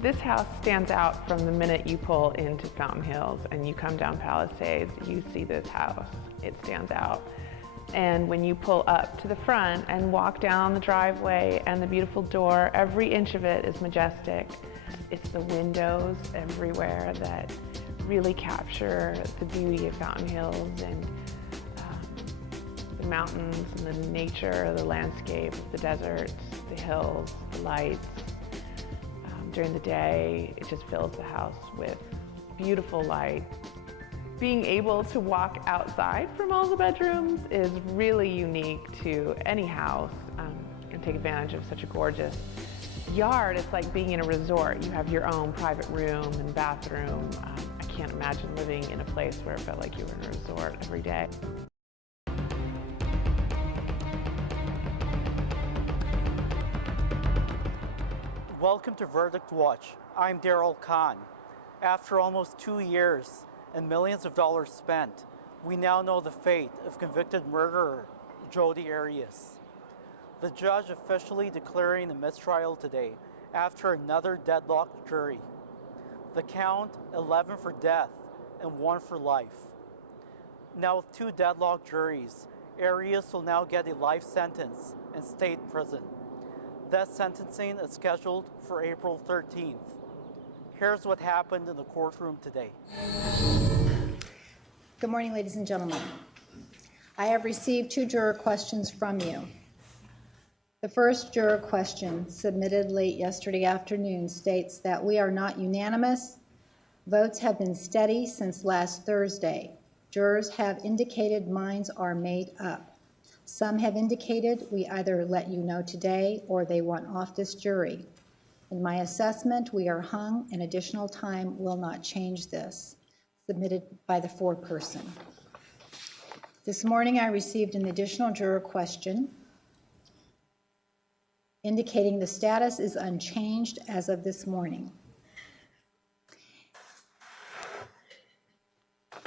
This house stands out from the minute you pull into Fountain Hills and you come down Palisades, you see this house. It stands out. And when you pull up to the front and walk down the driveway and the beautiful door, every inch of it is majestic. It's the windows everywhere that really capture the beauty of Fountain Hills and the mountains and the nature, the landscape, the deserts, the hills, the lights. During the day, it just fills the house with beautiful light. Being able to walk outside from all the bedrooms is really unique to any house and take advantage of such a gorgeous yard. It's like being in a resort. You have your own private room and bathroom. I can't imagine living in a place where it felt like you were in a resort every day. Welcome to Verdict Watch. I'm Daryl Khan. After almost 2 years and millions of dollars spent, we now know the fate of convicted murderer Jodi Arias. The judge officially declaring a mistrial today after another deadlocked jury. The count, 11 for death and 1 for life. Now with 2 deadlocked juries, Arias will now get a life sentence in state prison. That sentencing is scheduled for April 13th. Here's what happened in the courtroom today. Good morning, ladies and gentlemen. I have received 2 juror questions from you. The first juror question, submitted late yesterday afternoon, states that we are not unanimous. Votes have been steady since last Thursday. Jurors have indicated minds are made up. Some have indicated we either let you know today or they want off this jury. In my assessment, we are hung and additional time will not change this. Submitted by the foreperson. This morning I received an additional juror question indicating the status is unchanged as of this morning.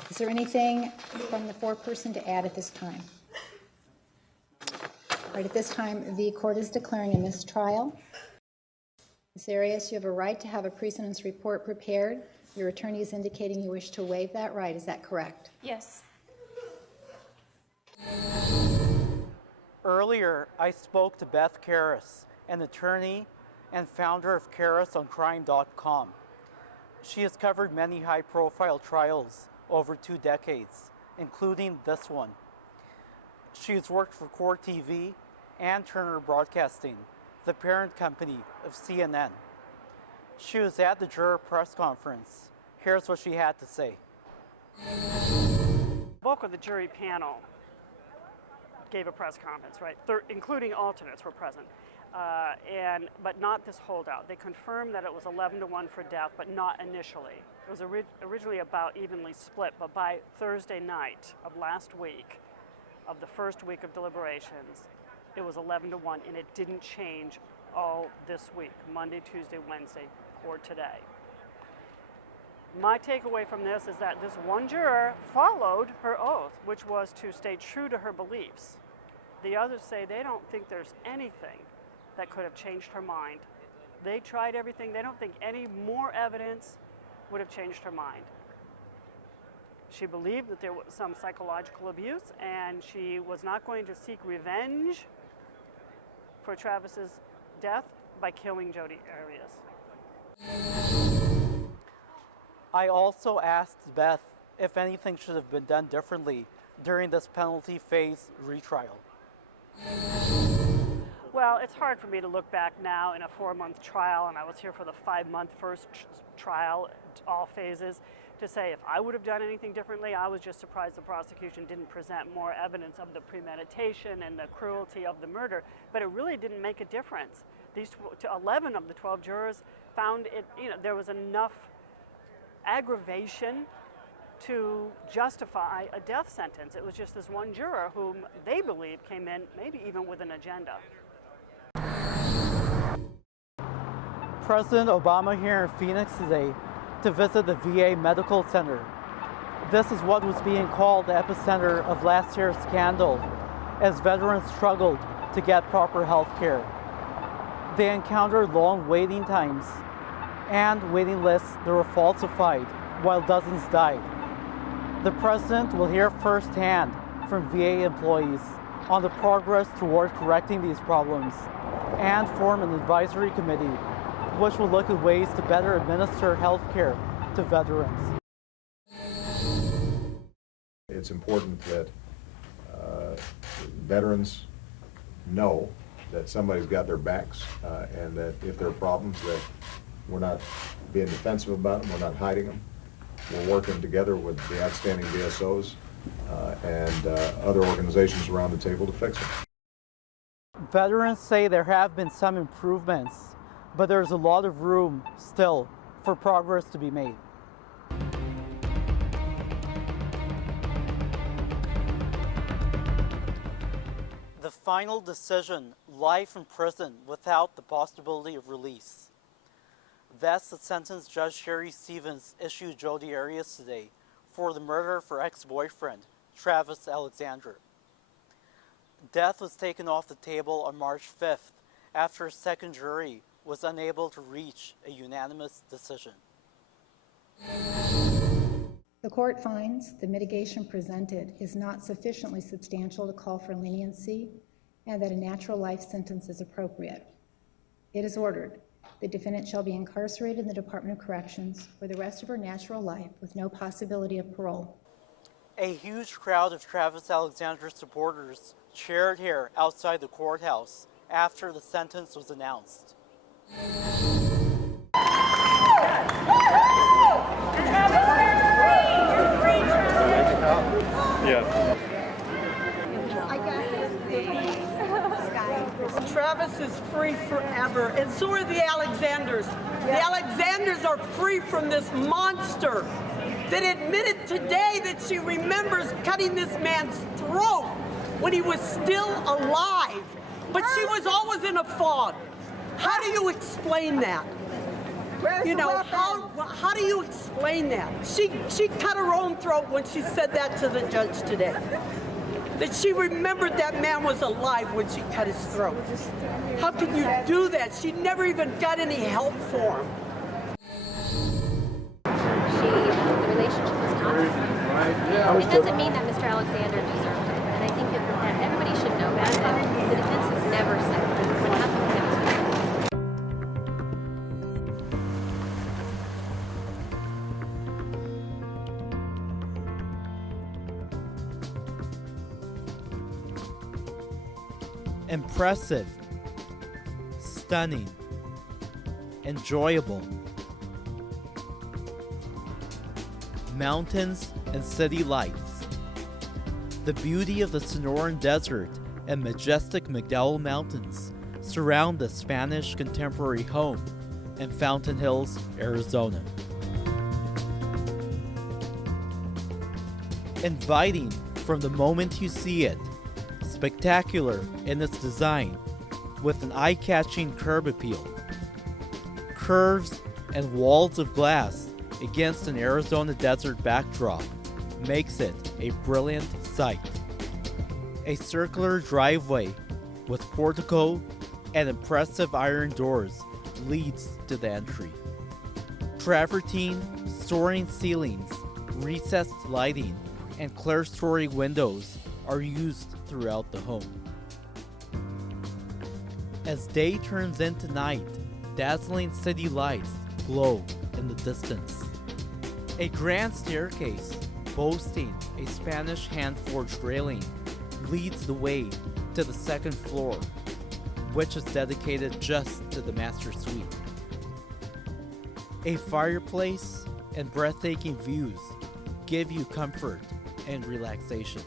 Is there anything from the foreperson to add at this time? Right, at this time, the court is declaring a mistrial. Ms. Arias, you have a right to have a pre-sentence report prepared. Your attorney is indicating you wish to waive that right. Is that correct? Yes. Earlier, I spoke to Beth Karras, an attorney and founder of KarrasOnCrime.com. She has covered many high-profile trials over 2 decades, including this one. She has worked for Core TV and Turner Broadcasting, the parent company of CNN. She was at the juror press conference. Here's what she had to say. The bulk of the jury panel gave a press conference, right? Including alternates were present, but not this holdout. They confirmed that it was 11-1 for death, but not initially. It was originally about evenly split, but by Thursday night of last week, of the first week of deliberations, it was 11-1, and it didn't change all this week, Monday, Tuesday, Wednesday, or today. My takeaway from this is that this one juror followed her oath, which was to stay true to her beliefs. The others say they don't think there's anything that could have changed her mind. They tried everything. They don't think any more evidence would have changed her mind. She believed that there was some psychological abuse, and she was not going to seek revenge for Travis's death by killing Jodi Arias. I also asked Beth if anything should have been done differently during this penalty phase retrial. Well, it's hard for me to look back now in a 4-month trial, and I was here for the 5-month first trial, all phases, to say if I would have done anything differently. I was just surprised the prosecution didn't present more evidence of the premeditation and the cruelty of the murder, but it really didn't make a difference. 11 of the 12 jurors found it, there was enough aggravation to justify a death sentence. It was just this one juror whom they believe came in maybe even with an agenda. President Obama here in Phoenix today to visit the VA Medical Center. This is what was being called the epicenter of last year's scandal as veterans struggled to get proper health care. They encountered long waiting times and waiting lists that were falsified while dozens died. The President will hear firsthand from VA employees on the progress toward correcting these problems and form an advisory committee which will look at ways to better administer health care to veterans. It's important that veterans know that somebody's got their backs and that if there are problems that we're not being defensive about them, we're not hiding them. We're working together with the outstanding DSOs and other organizations around the table to fix them. Veterans say there have been some improvements, but there's a lot of room still for progress to be made. The final decision, life in prison without the possibility of release. That's the sentence Judge Sherry Stevens issued Jodi Arias today for the murder of her ex-boyfriend, Travis Alexander. Death was taken off the table on March 5th after a second jury was unable to reach a unanimous decision. The court finds the mitigation presented is not sufficiently substantial to call for leniency and that a natural life sentence is appropriate. It is ordered the defendant shall be incarcerated in the Department of Corrections for the rest of her natural life with no possibility of parole. A huge crowd of Travis Alexander supporters cheered here outside the courthouse after the sentence was announced. Travis is free forever, and so are the Alexanders. The Alexanders are free from this monster that admitted today that she remembers cutting this man's throat when he was still alive, but she was always in a fog. How do you explain that? You know, how do you explain that? She cut her own throat when she said that to the judge today. That she remembered that man was alive when she cut his throat. How can you do that? She never even got any help for him. The relationship was toxic. It doesn't mean that Mr. Alexander deserved it. And I think that everybody should know that. And the defense has never said what happened to him. Impressive, stunning, enjoyable. Mountains and city lights. The beauty of the Sonoran Desert and majestic McDowell Mountains surround the Spanish contemporary home in Fountain Hills, Arizona. Inviting from the moment you see it, spectacular in its design, with an eye-catching curb appeal. Curves and walls of glass against an Arizona desert backdrop makes it a brilliant sight. A circular driveway with portico and impressive iron doors leads to the entry. Travertine, soaring ceilings, recessed lighting, and clerestory windows are used throughout the home. As day turns into night, dazzling city lights glow in the distance. A grand staircase boasting a Spanish hand-forged railing leads the way to the second floor, which is dedicated just to the master suite. A fireplace and breathtaking views give you comfort and relaxation.